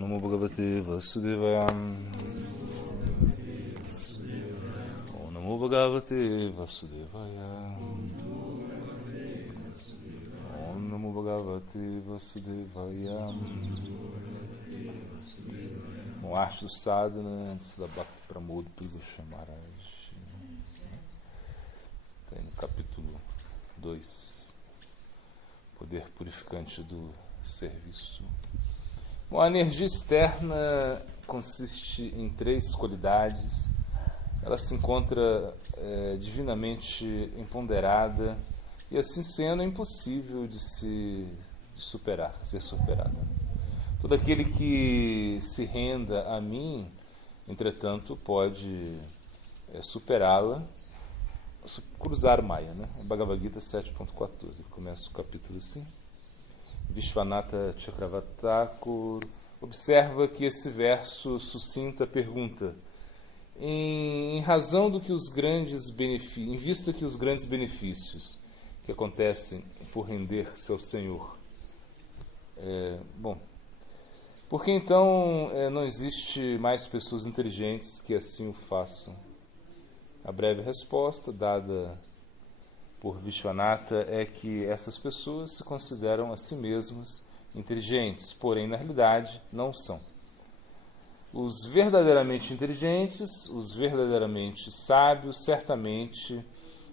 Namo Bhagavate Vasudevaya. Om Namo Bhagavate Vasudevaya. Om Namo Bhagavate Vasudevaya. Com arte do sadhana, da Bhakti Pramod Prigosha Maharaj. Tem no capítulo 2, Poder Purificante do Serviço. Bom, a energia externa consiste em 3 qualidades. Ela se encontra divinamente empoderada e, assim sendo, é impossível de ser superada. Todo aquele que se renda a mim, entretanto, pode superá-la, cruzar Maya, né? Bhagavad Gita 7.14, começa o capítulo assim. Vishwanatha Chakravarti observa que esse verso sucinta pergunta: em razão do que os grandes benefícios, em vista que os grandes benefícios que acontecem por render-se ao Senhor, por que então não existe mais pessoas inteligentes que assim o façam? A breve resposta dada por Vishwanatha é que essas pessoas se consideram a si mesmas inteligentes, porém, na realidade, não são. Os verdadeiramente inteligentes, os verdadeiramente sábios, certamente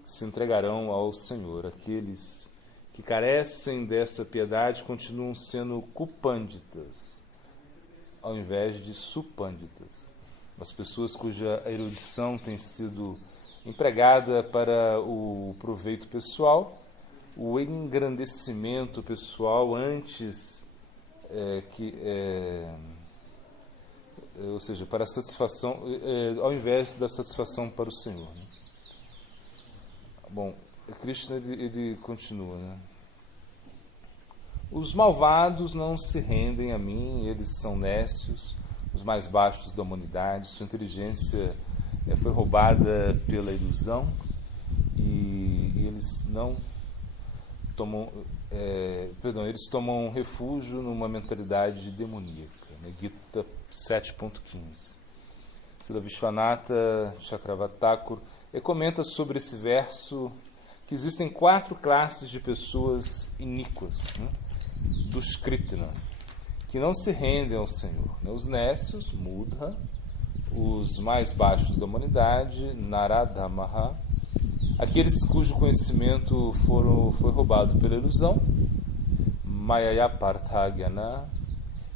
se entregarão ao Senhor. Aqueles que carecem dessa piedade continuam sendo kupanditas, ao invés de supanditas. As pessoas cuja erudição tem sido empregada para o proveito pessoal, o engrandecimento pessoal antes ou seja, para a satisfação, ao invés da satisfação para o Senhor, né? Bom, Krishna ele continua, né? Os malvados não se rendem a mim, eles são nécios, os mais baixos da humanidade, sua inteligência foi roubada pela ilusão e eles não tomam, eles tomam refúgio numa mentalidade demoníaca, né? Gita 7.15. Srila Vishwanatha Chakravarti comenta sobre esse verso que existem 4 classes de pessoas iníquas, né? Dos Kritna, que não se rendem ao Senhor, né? Os nécios, Mudha, os mais baixos da humanidade, Naradamaha, aqueles cujo conhecimento foi roubado pela ilusão, Mayayaparthagyana,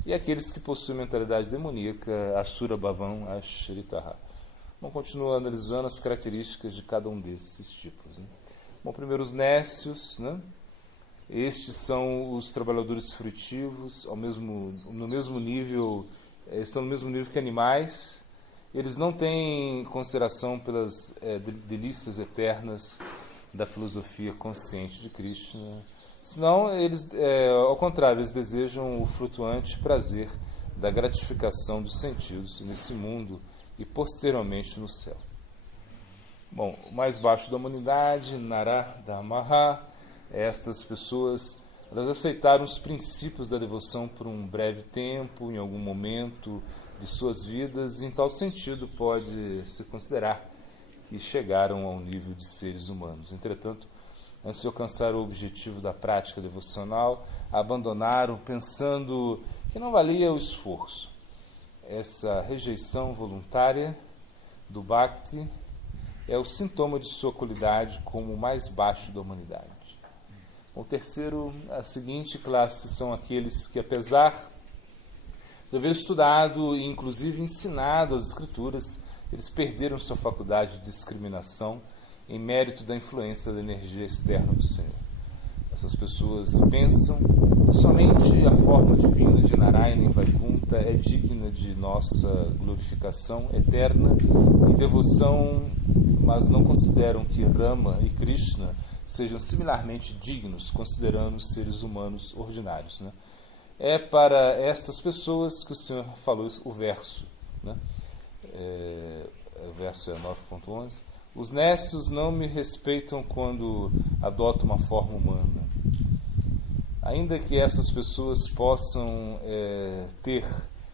e aqueles que possuem mentalidade demoníaca, Asura Bhavam Ashritaha. Vamos continuar analisando as características de cada um desses tipos, né? Bom, primeiro os nécios, né? Estes são os trabalhadores frutivos, no mesmo nível, estão no mesmo nível que animais. Eles não têm consideração pelas delícias eternas da filosofia consciente de Krishna. Senão, eles, ao contrário, eles desejam o flutuante prazer da gratificação dos sentidos nesse mundo e posteriormente no céu. Bom, o mais baixo da humanidade, Naradamaha, estas pessoas, elas aceitaram os princípios da devoção por um breve tempo, em algum momento de suas vidas, e em tal sentido pode-se considerar que chegaram ao nível de seres humanos. Entretanto, antes de alcançar o objetivo da prática devocional, abandonaram pensando que não valia o esforço. Essa rejeição voluntária do Bhakti é o sintoma de sua qualidade como o mais baixo da humanidade. O terceiro, a seguinte classe são aqueles que, apesar de haver estudado e inclusive ensinado as Escrituras, eles perderam sua faculdade de discriminação em mérito da influência da energia externa do Senhor. Essas pessoas pensam que somente a forma divina de Narayana em Vaikuntha é digna de nossa glorificação eterna e devoção, mas não consideram que Rama e Krishna sejam similarmente dignos, considerando os seres humanos ordinários, né? É para estas pessoas que o Senhor falou o verso, né? O verso é 9.11. Os nécios não me respeitam quando adoto uma forma humana. Ainda que essas pessoas possam ter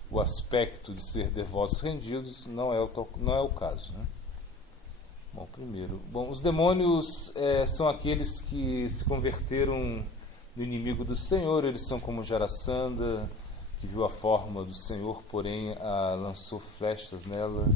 o aspecto de ser devotos rendidos, não é o caso, né? Bom, primeiro, os demônios são aqueles que se converteram no inimigo do Senhor. Eles são como Jarasandha, que viu a forma do Senhor, porém lançou flechas nela.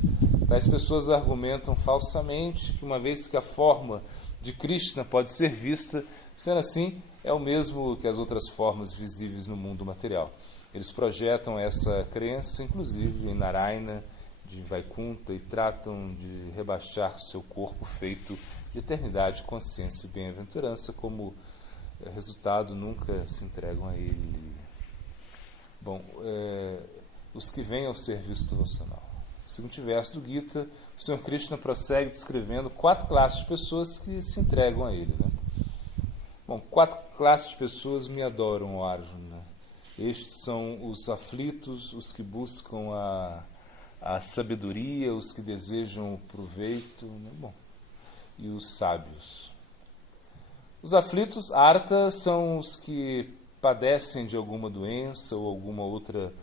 Tais pessoas argumentam falsamente que, uma vez que a forma de Krishna pode ser vista, sendo assim, é o mesmo que as outras formas visíveis no mundo material. Eles projetam essa crença, inclusive, em Narayana, de Vaikunta, e tratam de rebaixar seu corpo feito de eternidade, consciência e bem-aventurança. Como resultado, nunca se entregam a ele. Os que vêm ao serviço devocional. No seguinte verso do Gita, o Sr. Krishna prossegue descrevendo 4 classes de pessoas que se entregam a ele, né? 4 classes de pessoas me adoram, ó Arjuna. Estes são os aflitos, os que buscam a sabedoria, os que desejam o proveito, né? E os sábios. Os aflitos, arta, são os que padecem de alguma doença ou alguma outra,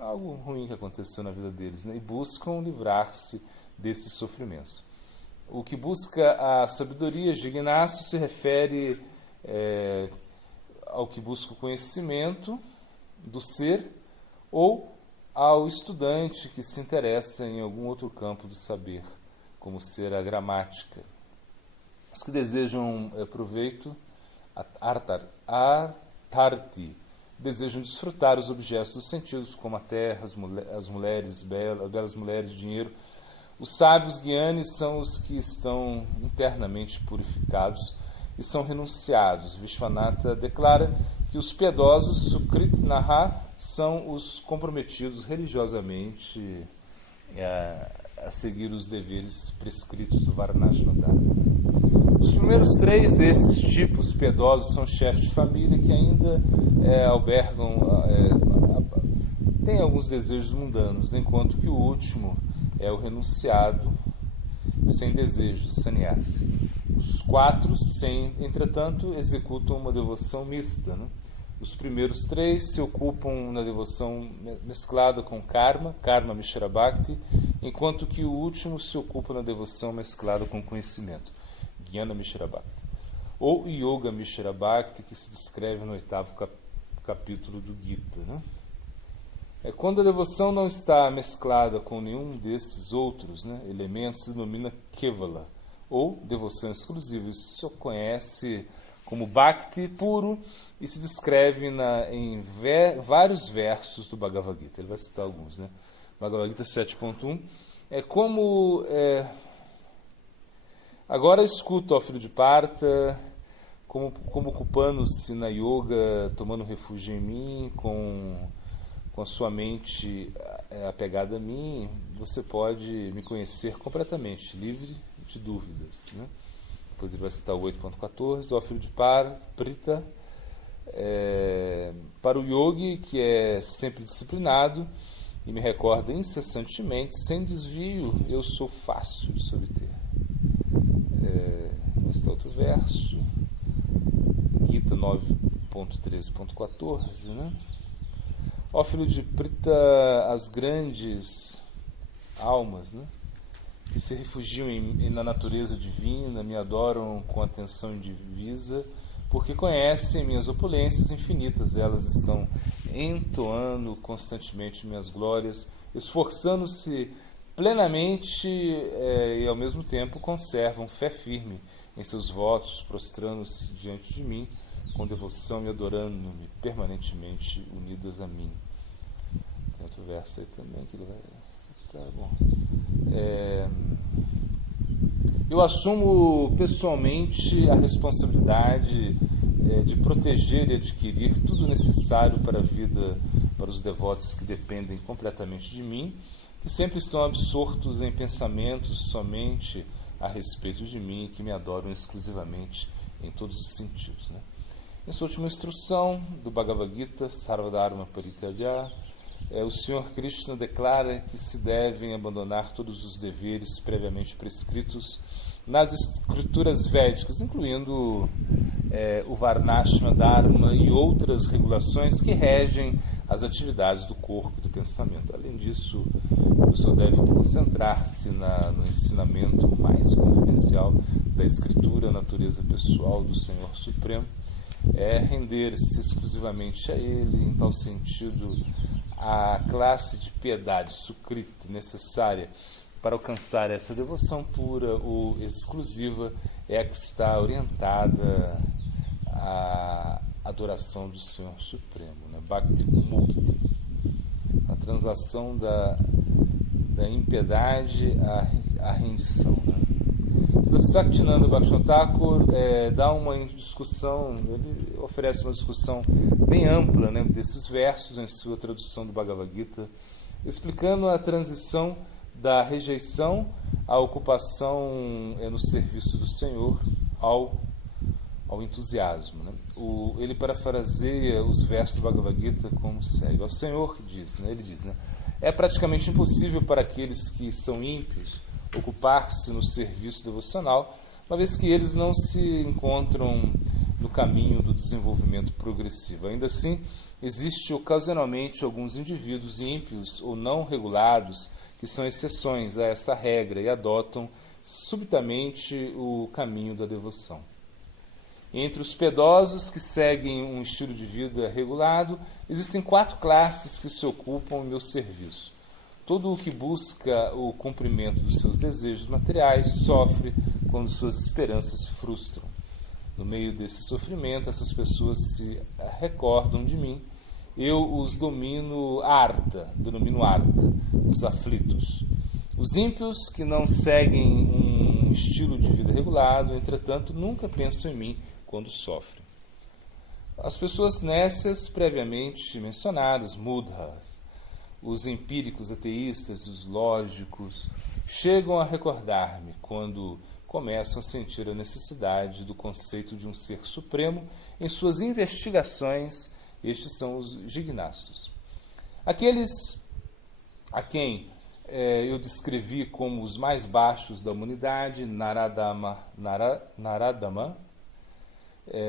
algo ruim que aconteceu na vida deles, né? E buscam livrar-se desses sofrimentos. O que busca a sabedoria, Jignasa, se refere ao que busca o conhecimento do ser, ou ao estudante que se interessa em algum outro campo do saber, como ser a gramática. Os que desejam proveito, artarti, desejam desfrutar os objetos dos sentidos, como a terra, as mulheres belas mulheres, o dinheiro. Os sábios guianes são os que estão internamente purificados e são renunciados. Vishwanatha declara que os piedosos, Sukritnaha, são os comprometidos religiosamente a seguir os deveres prescritos do Varnashram Dharma. Os primeiros 3 desses tipos piedosos são chefes de família que ainda albergam, têm alguns desejos mundanos, enquanto que o último é o renunciado sem desejos, sannyasi. Os 4, entretanto, executam uma devoção mista, né? Os primeiros 3 se ocupam na devoção mesclada com karma Mishra Bhakti, enquanto que o último se ocupa na devoção mesclada com conhecimento, Jnana Mishra Bhakti, ou Yoga Mishra Bhakti, que se descreve no 8º capítulo do Gita, né? Quando a devoção não está mesclada com nenhum desses outros, né, elementos, se denomina Kevala, ou devoção exclusiva. Isso se conhece como Bhakti puro e se descreve em vários versos do Bhagavad Gita. Ele vai citar alguns, né? Bhagavad Gita 7.1. Agora escuta, ó filho de Partha, como ocupando-se na yoga, tomando refúgio em mim, com a sua mente apegada a mim, você pode me conhecer completamente, livre de dúvidas, né? Depois ele vai citar o 8.14, ó filho de Prita, para o yogi, que é sempre disciplinado e me recorda incessantemente, sem desvio, eu sou fácil de se obter. Este outro verso, Gita 9.13.14, né? Ó filho de Prita, as grandes almas, né, que se refugiam na natureza divina, me adoram com atenção indivisa, porque conhecem minhas opulências infinitas. Elas estão entoando constantemente minhas glórias, esforçando-se plenamente e, ao mesmo tempo, conservam fé firme em seus votos, prostrando-se diante de mim com devoção e adorando-me permanentemente unidos a mim. Tem outro verso aí também que ele vai... Tá bom. Eu assumo pessoalmente a responsabilidade de proteger e adquirir tudo necessário para a vida, para os devotos que dependem completamente de mim, que sempre estão absortos em pensamentos somente a respeito de mim e que me adoram exclusivamente em todos os sentidos, né? Nessa última instrução do Bhagavad Gita, Sarvadharma Parityaja, o Sr. Krishna declara que se devem abandonar todos os deveres previamente prescritos nas escrituras védicas, incluindo o Varnashma Dharma e outras regulações que regem as atividades do corpo e do pensamento. Além disso, o pessoal deve concentrar-se no ensinamento mais confidencial da escritura, a natureza pessoal do Senhor Supremo, render-se exclusivamente a Ele, em tal sentido, a classe de piedade sukrita necessária para alcançar essa devoção pura ou exclusiva é a que está orientada à adoração do Senhor Supremo, né? Bhakti Mukti, a transação da impiedade à rendição, né? Saktinanda Bhaktivinoda Thakur dá uma discussão, ele oferece uma discussão bem ampla, né, desses versos em sua tradução do Bhagavad Gita, explicando a transição da rejeição à ocupação no serviço do Senhor ao entusiasmo, né? Ele parafraseia os versos do Bhagavad Gita como segue: ao Senhor diz, né, ele diz, né, é praticamente impossível para aqueles que são ímpios ocupar-se no serviço devocional, uma vez que eles não se encontram no caminho do desenvolvimento progressivo. Ainda assim, existe ocasionalmente alguns indivíduos ímpios ou não regulados que são exceções a essa regra e adotam subitamente o caminho da devoção. Entre os piedosos que seguem um estilo de vida regulado, existem 4 classes que se ocupam em meu serviço. Todo o que busca o cumprimento dos seus desejos materiais sofre quando suas esperanças se frustram. No meio desse sofrimento, essas pessoas se recordam de mim. Eu os denomino Artha, os aflitos. Os ímpios que não seguem um estilo de vida regulado, entretanto, nunca pensam em mim quando sofrem. As pessoas nécias previamente mencionadas, mudhas, os empíricos ateístas, os lógicos, chegam a recordar-me quando começam a sentir a necessidade do conceito de um ser supremo em suas investigações. Estes são os jignassus. Aqueles a quem eu descrevi como os mais baixos da humanidade, Naradama,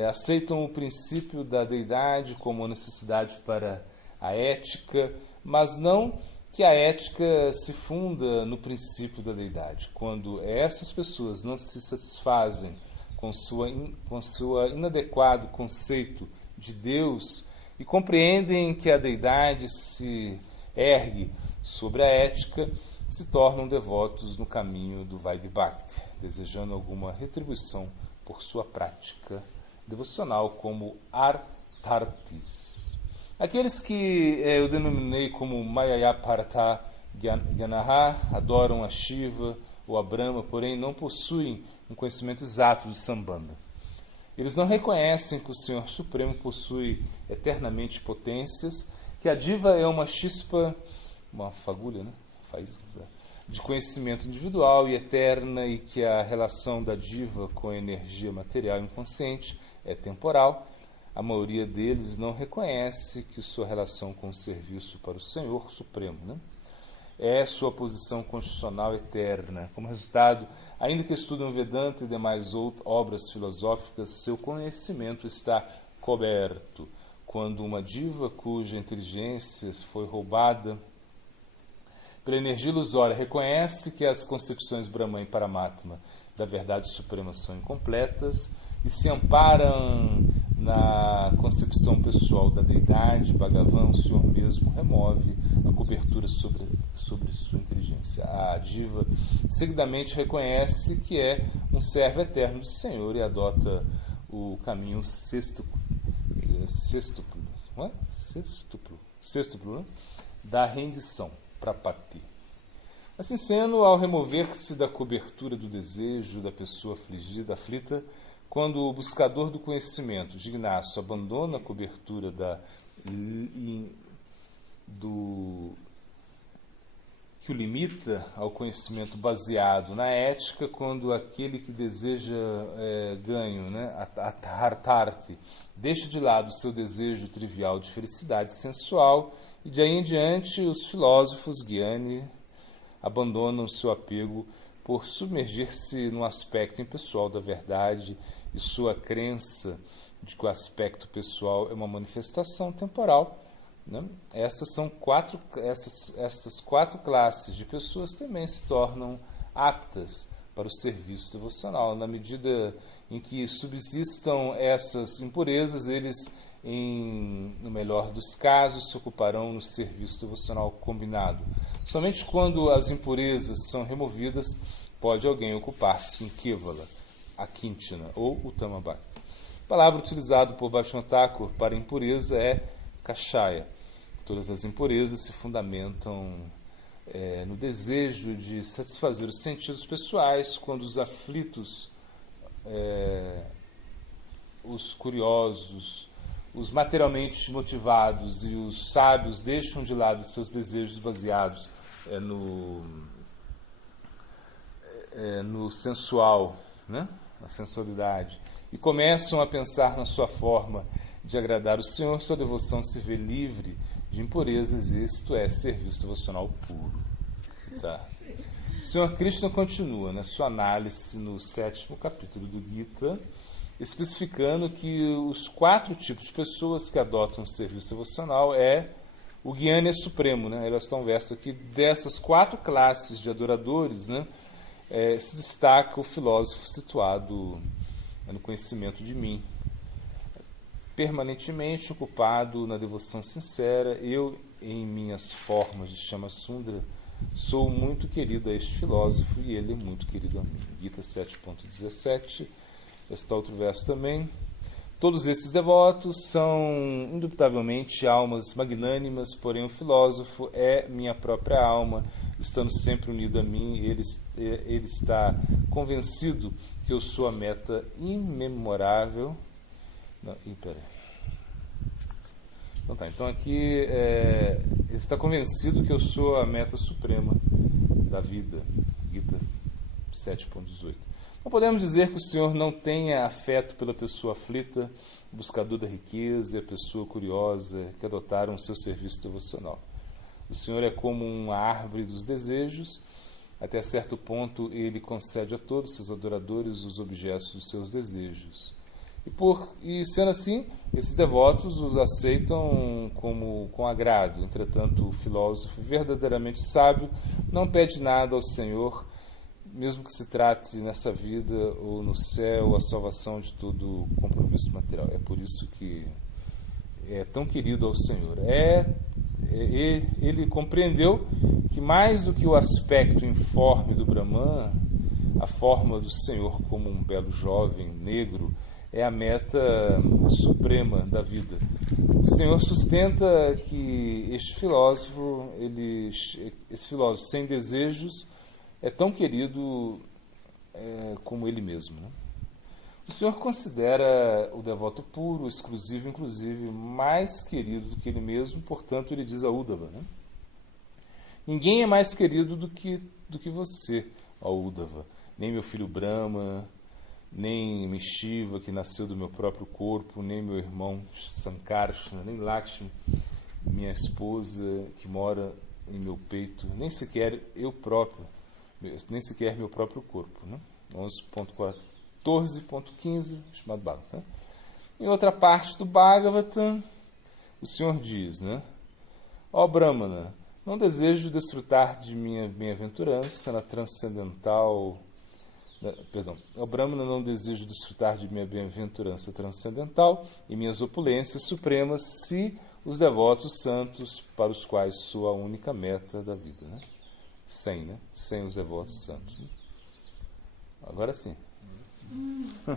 aceitam o princípio da deidade como uma necessidade para a ética, mas não que a ética se funda no princípio da deidade. Quando essas pessoas não se satisfazem com sua inadequado conceito de Deus e compreendem que a deidade se ergue sobre a ética, se tornam devotos no caminho do Vaidhi Bhakti, desejando alguma retribuição por sua prática devocional como artartis. Aqueles que eu denominei como Mayayapartha Gyanaha adoram a Shiva ou a Brahma, porém não possuem um conhecimento exato do Sambandha. Eles não reconhecem que o Senhor Supremo possui eternamente potências, que a Diva é uma chispa, uma fagulha, né? Faísca, de conhecimento individual e eterna, e que a relação da Diva com a energia material inconsciente é temporal. A maioria deles não reconhece que sua relação com o serviço para o Senhor Supremo, né, é sua posição constitucional eterna. Como resultado, ainda que estudem Vedanta e demais obras filosóficas, seu conhecimento está coberto. Quando uma diva cuja inteligência foi roubada pela energia ilusória reconhece que as concepções Brahman e Paramatma da verdade suprema são incompletas e se amparam na concepção pessoal da deidade, Bhagavan, o Senhor mesmo remove a cobertura sobre sua inteligência. A diva seguidamente reconhece que é um servo eterno do Senhor e adota o caminho sextuplo, né, da rendição, prapati. Assim sendo, ao remover-se da cobertura do desejo da pessoa aflita, quando o buscador do conhecimento, Jignasso, abandona a cobertura que o limita ao conhecimento baseado na ética, quando aquele que deseja ganho, né, a hartarti, deixa de lado o seu desejo trivial de felicidade sensual, e de aí em diante os filósofos Gyani abandonam o seu apego por submergir-se no aspecto impessoal da verdade e sua crença de que o aspecto pessoal é uma manifestação temporal, né? Essas quatro classes de pessoas também se tornam aptas para o serviço devocional. Na medida em que subsistam essas impurezas, eles, no melhor dos casos, se ocuparão no serviço devocional combinado. Somente quando as impurezas são removidas, pode alguém ocupar-se em Kevala, a Quintina ou o Tamabhakti. A palavra utilizada por Bhaktivinoda Thakur para impureza é Kashaya. Todas as impurezas se fundamentam no desejo de satisfazer os sentidos pessoais, quando os aflitos, os curiosos, os materialmente motivados e os sábios deixam de lado seus desejos baseados no sensual, né? Na sensualidade, e começam a pensar na sua forma de agradar o Senhor, sua devoção se vê livre de impurezas, e isto é serviço devocional puro. Tá. O Senhor Krishna continua na sua análise no 7º capítulo do Gita, especificando que os 4 tipos de pessoas que adotam o serviço devocional o Gyana Supremo, né? Elas estão verso aqui, dessas 4 classes de adoradores, né? Se destaca o filósofo situado no conhecimento de mim, permanentemente ocupado na devoção sincera. Eu, em minhas formas de Shama Sundara, sou muito querido a este filósofo e ele é muito querido a mim. Gita 7.17, está outro verso também. Todos esses devotos são indubitavelmente almas magnânimas, porém o filósofo é minha própria alma, estando sempre unido a mim. Ele está convencido que eu sou a meta imemorável. Então aqui ele está convencido que eu sou a meta suprema da vida. Gita 7.18. Não podemos dizer que o Senhor não tenha afeto pela pessoa aflita, buscador da riqueza, e a pessoa curiosa que adotaram o seu serviço devocional. O Senhor é como uma árvore dos desejos. Até certo ponto, ele concede a todos seus adoradores os objetos dos seus desejos. E sendo assim, esses devotos os aceitam com agrado. Entretanto, o filósofo verdadeiramente sábio não pede nada ao Senhor, mesmo que se trate nessa vida ou no céu, a salvação de todo compromisso material. É por isso que é tão querido ao Senhor. Ele compreendeu que mais do que o aspecto informe do Brahman, a forma do Senhor como um belo jovem negro é a meta suprema da vida. O Senhor sustenta que esse filósofo sem desejos, é tão querido como ele mesmo, né? O Senhor considera o devoto puro, exclusivo, inclusive, mais querido do que ele mesmo, portanto, ele diz a Uddhava, né? Ninguém é mais querido do que você, ó Uddhava, nem meu filho Brahma, nem Shiva, que nasceu do meu próprio corpo, nem meu irmão Sankarsana, nem Lakshmi, minha esposa, que mora em meu peito, nem sequer eu próprio, nem sequer meu próprio corpo, né? 11.14.15, chamado Bhagavatam. Em outra parte do Bhagavatam, o Senhor diz, né? Ó Brahmana, não desejo desfrutar de minha bem-aventurança na transcendental... Ó Brahmana, não desejo desfrutar de minha bem-aventurança transcendental e minhas opulências supremas se os devotos santos para os quais sou a única meta da vida, né? Sem os devotos santos, né? Agora sim. Então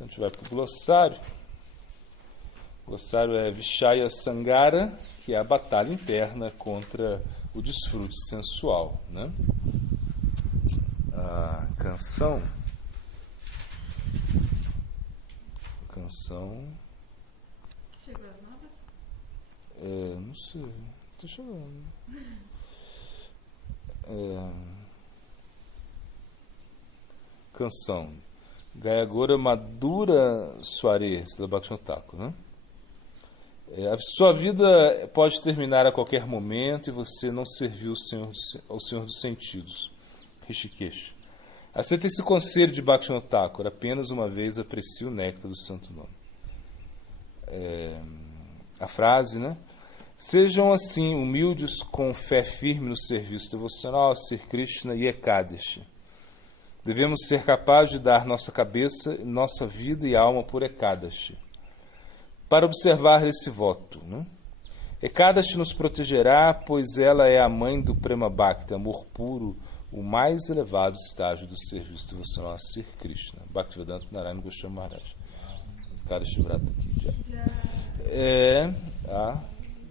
a gente vai para o glossário. O glossário é Vishaya Sangara, que é a batalha interna contra o desfrute sensual, né? A canção. Chegou as novas? Não sei. Estou chegando. Canção Gayagora Madhura Sware, Bhaktivinoda Thakur, né? A sua vida pode terminar a qualquer momento e você não serviu ao Senhor dos Sentidos, Rishikesh. Aceita esse conselho de Bhaktivinoda Thakur, apenas uma vez aprecie o néctar do santo nome. A frase, né? Sejam assim humildes com fé firme no serviço devocional a Sri Krishna e Ekadashi. Devemos ser capazes de dar nossa cabeça, nossa vida e alma por Ekadashi. Para observar esse voto, né? Ekadashi nos protegerá, pois ela é a mãe do Prema Bhakti, amor puro, o mais elevado estágio do serviço devocional a Sri Krishna. Bhaktivedanta Narayana Goswami Maharaj. Cara Shivrata aqui já.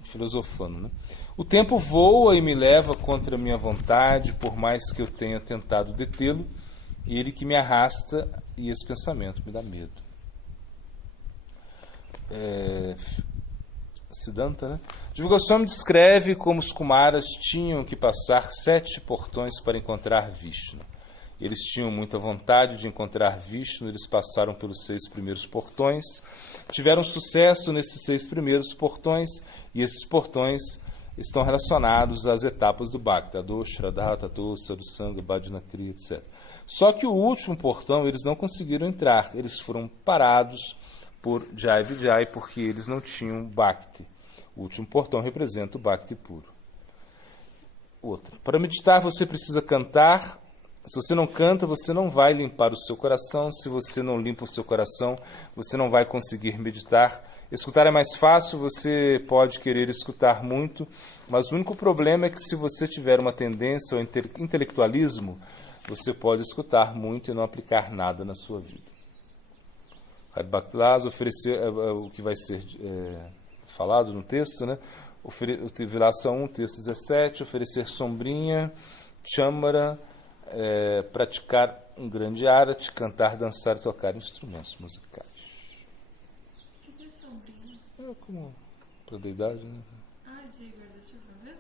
Filosofando, né? O tempo voa e me leva contra a minha vontade, por mais que eu tenha tentado detê-lo, e ele que me arrasta, e esse pensamento me dá medo. Siddhanta, né? Jiva Goswami descreve como os Kumaras tinham que passar 7 portões para encontrar Vishnu. Eles tinham muita vontade de encontrar Vishnu, eles passaram pelos 6 primeiros portões, tiveram sucesso nesses 6 primeiros portões, e esses portões estão relacionados às etapas do Bhakti, Ado, Shraddha, Tato, Sadhusanga, Bhajana Kriya, etc. Só que o último portão eles não conseguiram entrar, eles foram parados por Jai Vijay, porque eles não tinham Bhakti. O último portão representa o Bhakti puro. Outra. Para meditar você precisa cantar. Se você não canta, você não vai limpar o seu coração. Se você não limpa o seu coração, você não vai conseguir meditar. Escutar é mais fácil, você pode querer escutar muito, mas o único problema é que se você tiver uma tendência ao intelectualismo, você pode escutar muito e não aplicar nada na sua vida. Bhaktilas oferecer o que vai ser falado no texto, né? Vilasa 1, texto 17, oferecer sombrinha, chamara, praticar um grande arati, cantar, dançar e tocar instrumentos musicais. O que é sombrinha? É como para a deidade, né? Diga, deixa eu ver.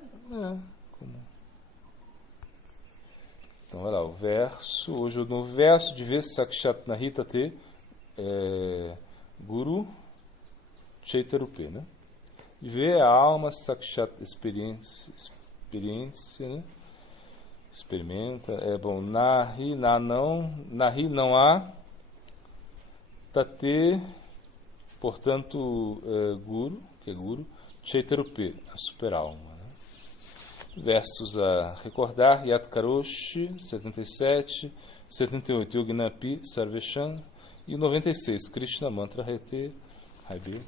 Como. Então, olha lá, o verso. Hoje, no verso de Ve Sakshat Nahitate, Guru Chaitarupe, né? De ver a alma, Sakshat, experiência, né? Experimenta, Nahi não há, Tate, portanto, Guru, que é Guru, Chaitarupe, a super-alma, né? Versos a recordar, Yat Karoshi, 77, 78, Yoginapi, Sarveshan, e o 96, Krishna Mantra Rete, aí vai.